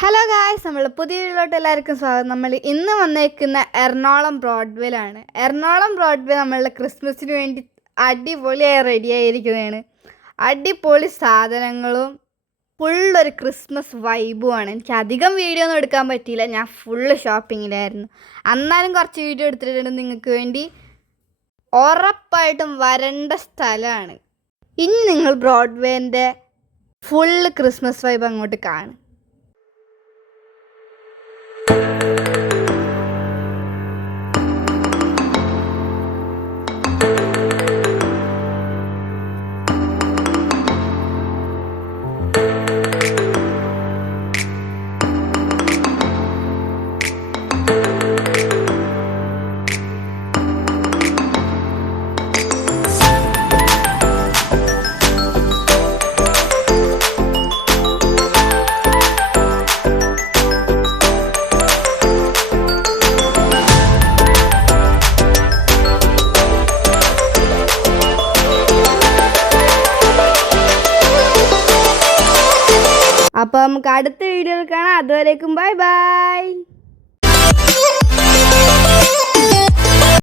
Hello guys, നമ്മൾ പുതിയ വീഡിയോയിലോട്ട് എല്ലാവർക്കും സ്വാഗതം. നമ്മൾ ഇന്ന് വന്നേക്കുന്ന എറണാകുളം ബ്രോഡ്വേയിലാണ്. എറണാകുളം ബ്രോഡ്വേ നമ്മളുടെ ക്രിസ്മസിന് വേണ്ടി അടിപൊളിയായി റെഡിയായിരിക്കുന്നതാണ്. അടിപൊളി സാധനങ്ങളും ഫുള്ളൊരു ക്രിസ്മസ് വൈബുമാണ്. എനിക്ക് അധികം വീഡിയോ ഒന്നും എടുക്കാൻ പറ്റിയില്ല, ഞാൻ ഫുള്ള് ഷോപ്പിങ്ങിലായിരുന്നു. എന്നാലും കുറച്ച് വീഡിയോ എടുത്തിട്ടുണ്ട് നിങ്ങൾക്ക് വേണ്ടി. ഉറപ്പായിട്ടും വരേണ്ട സ്ഥലമാണ്. ഇനി നിങ്ങൾ ബ്രോഡ്വേൻ്റെ ഫുള്ള് ക്രിസ്മസ് വൈബ് അങ്ങോട്ട് കാണും. അപ്പോൾ നമുക്ക് അടുത്ത വീഡിയോയിൽ കാണാം. അതുവരേക്കും ബൈ ബൈ.